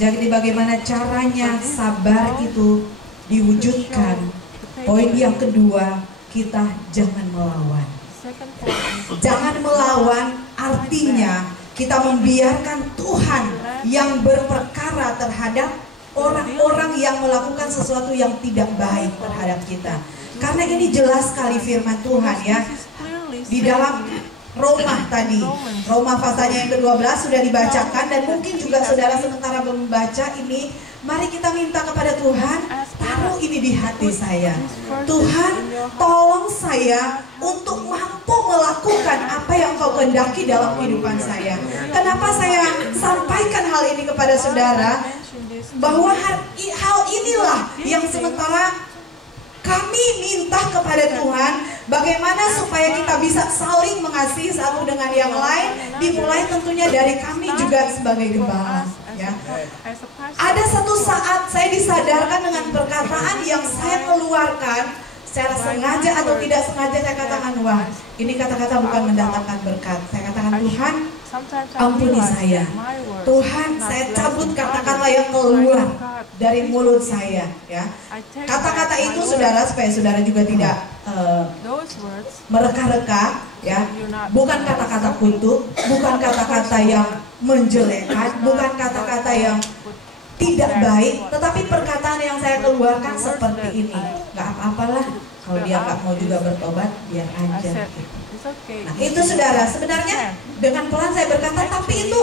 Jadi bagaimana caranya sabar itu diwujudkan? Poin yang kedua, kita jangan melawan. Jangan melawan artinya kita membiarkan Tuhan yang berperkara terhadap orang-orang yang melakukan sesuatu yang tidak baik terhadap kita. Karena ini jelas sekali firman Tuhan ya. Di dalam Roma tadi, Roma pasalnya yang ke-12 sudah dibacakan, dan mungkin juga saudara sementara membaca ini, mari kita minta kepada Tuhan, taruh ini di hati saya. Tuhan, tolong saya untuk mampu melakukan apa yang Kau kehendaki dalam kehidupan saya. Kenapa saya sampaikan hal ini kepada saudara? Bahwa hal inilah yang sementara kami minta kepada Tuhan, bagaimana supaya kita bisa saling mengasihi satu dengan yang lain, dimulai tentunya dari kami juga sebagai gembala. Ya. Ada satu saat saya disadarkan dengan perkataan yang saya keluarkan secara sengaja atau tidak sengaja. Saya katakan, wah, ini kata-kata bukan mendatangkan berkat. Saya katakan, Tuhan, ampuni saya. Tuhan, saya cabut kata-kata yang keluar dari mulut saya. Ya. Kata-kata itu saudara, supaya saudara juga tidak mereka-reka, ya. Bukan kata-kata kutuk, bukan kata-kata yang menjelekkan, bukan kata-kata yang tidak baik, tetapi perkataan yang saya keluarkan seperti ini. Gak apa-apalah, kalau dia gak mau juga bertobat, biar aja. Nah itu saudara, sebenarnya dengan pelan saya berkata, tapi itu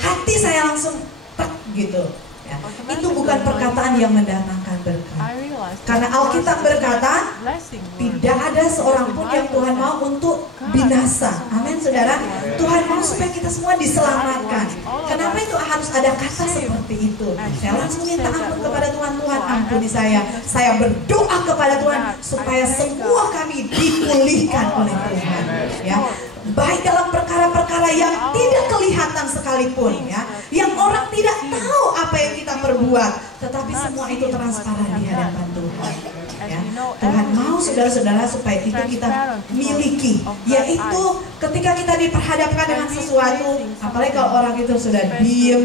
hati saya langsung tek gitu ya. Itu bukan perkataan yang mendatangkan berkat. Karena Alkitab berkata, tidak ada seorang pun yang Tuhan mau untuk binasa. Amin saudara. Tuhan mau supaya kita semua diselamatkan. Kenapa itu harus ada kata seperti itu? Saya langsung minta ampun kepada Tuhan. Tuhan, ampuni saya. Saya berdoa kepada Tuhan supaya semua kami dipulihkan oleh Tuhan. Ya, baik dalam perkara-perkara yang tidak kelihatan sekalipun, ya, yang orang tidak tahu apa yang kita perbuat, tetapi semua itu transparan di hadapan Tuhan. Ya, Tuhan mau saudara-saudara supaya itu kita miliki, yaitu ketika kita diperhadapkan dengan sesuatu, apalagi kalau orang itu sudah diem,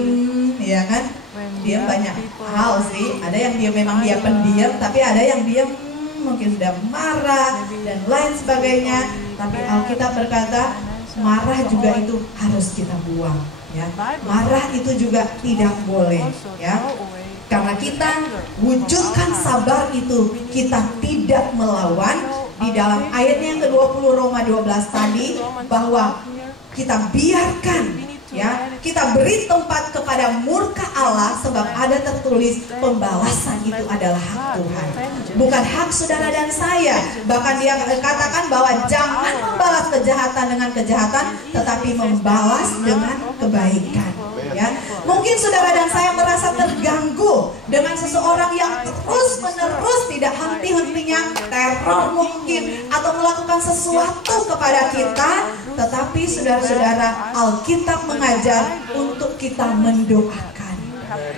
ya kan, dia banyak hal sih. Ada yang dia memang dia pendiam, tapi ada yang dia mungkin sudah marah dan lain sebagainya. Tapi Alkitab berkata, marah juga itu harus kita buang. Ya, marah itu juga tidak boleh. Ya, karena kita wujudkan sabar itu, kita tidak melawan. Di dalam ayatnya yang ke-20 Roma 12 tadi, bahwa kita biarkan, ya, kita beri tempat kepada murka Allah, sebab ada tertulis pembalasan itu adalah hak Tuhan, bukan hak saudara dan saya. Bahkan dia katakan bahwa jangan membalas kejahatan dengan kejahatan, tetapi membalas dengan kebaikan. Ya, mungkin saudara dan saya merasa terganggu dengan seseorang yang terus-menerus tidak henti-hentinya teror mungkin, atau melakukan sesuatu kepada kita. Tetapi saudara-saudara, Alkitab mengajar untuk kita mendoakan.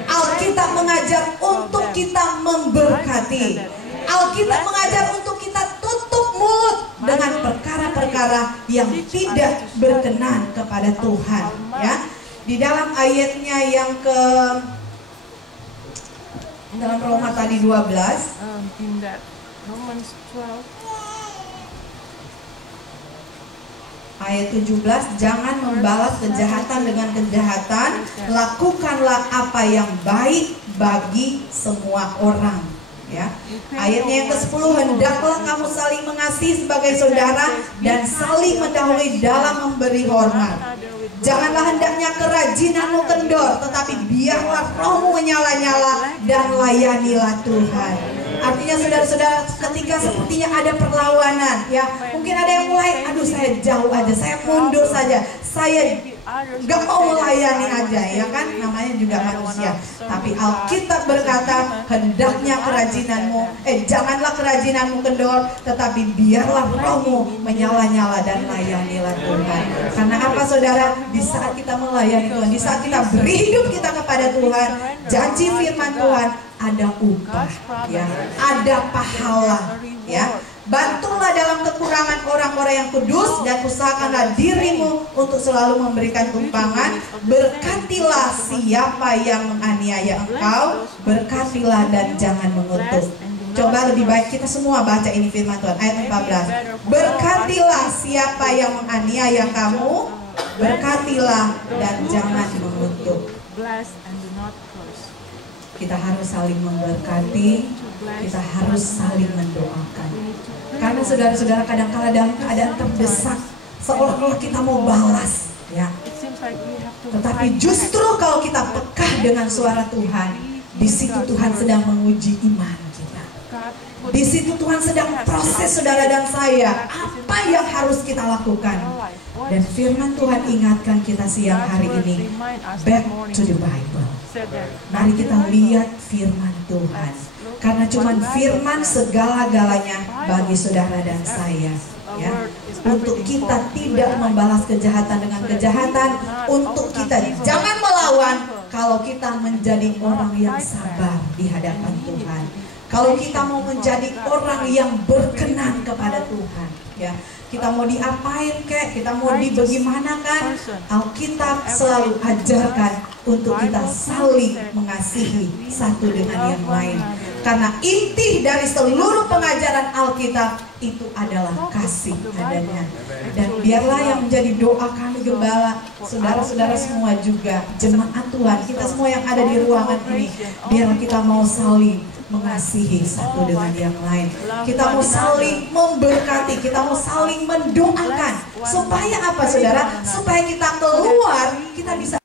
Alkitab mengajar untuk kita memberkati. Alkitab mengajar untuk kita tutup mulut dengan perkara-perkara yang tidak berkenan kepada Tuhan. Ya, di dalam ayatnya yang ke dalam Roma tadi 12, ayat 17, jangan membalas kejahatan dengan kejahatan, lakukanlah apa yang baik bagi semua orang. Ya. Ayatnya yang ke-10, hendaklah kamu saling mengasihi sebagai saudara dan saling mendahului dalam memberi hormat. Janganlah hendaknya kerajinanmu kendor, tetapi biarlah rohmu menyala-nyala dan layanilah Tuhan. Artinya saudara-saudara, ketika sepertinya ada perlawanan, ya, mungkin ada yang mulai, aduh saya jauh aja, saya mundur saja, saya gak mau melayani aja, ya kan, namanya juga manusia. Tapi Alkitab berkata, hendaknya kerajinanmu, janganlah kerajinanmu kendor, tetapi biarlah rohmu menyala-nyala dan layanilah Tuhan. Karena apa saudara? Di saat kita melayani Tuhan, di saat kita beri hidup kita kepada Tuhan, janji firman Tuhan, ada upah, ya, ada pahala, ya. Bantulah dalam kekurangan orang-orang yang kudus, dan usahakanlah dirimu untuk selalu memberikan tumpangan. Berkatilah siapa yang menganiaya engkau, berkatilah dan jangan mengutuk. Coba lebih baik kita semua baca ini firman Tuhan, ayat 14. Berkatilah siapa yang menganiaya kamu, berkatilah dan jangan mengutuk. Kita harus saling memberkati, kita harus saling mendoakan. Karena saudara-saudara kadang-kala dalam keadaan terdesak, seolah-olah kita mau balas, ya. Tetapi justru kalau kita peka dengan suara Tuhan, di situ Tuhan sedang menguji iman kita. Di situ Tuhan sedang proses saudara dan saya, apa yang harus kita lakukan. Dan firman Tuhan ingatkan kita siang hari ini, back to the Bible. Mari kita lihat firman Tuhan, karena cuman firman segala-galanya bagi saudara dan saya, ya. Untuk kita tidak membalas kejahatan dengan kejahatan, untuk kita jangan melawan, kalau kita menjadi orang yang sabar di hadapan Tuhan, kalau kita mau menjadi orang yang berkenan kepada Tuhan, ya. Kita mau diapain kek, kita mau bagaimana kan, Alkitab selalu ajarkan untuk kita saling mengasihi satu dengan yang lain. Karena inti dari seluruh pengajaran Alkitab itu adalah kasih adanya. Dan biarlah yang menjadi doa kami gembala, saudara-saudara semua juga, jemaat Tuhan, kita semua yang ada di ruangan ini, biarlah kita mau saling mengasihi satu dengan yang lain. Kita mau saling memberkati, kita mau saling mendoakan. Supaya apa saudara? Supaya kita keluar, kita bisa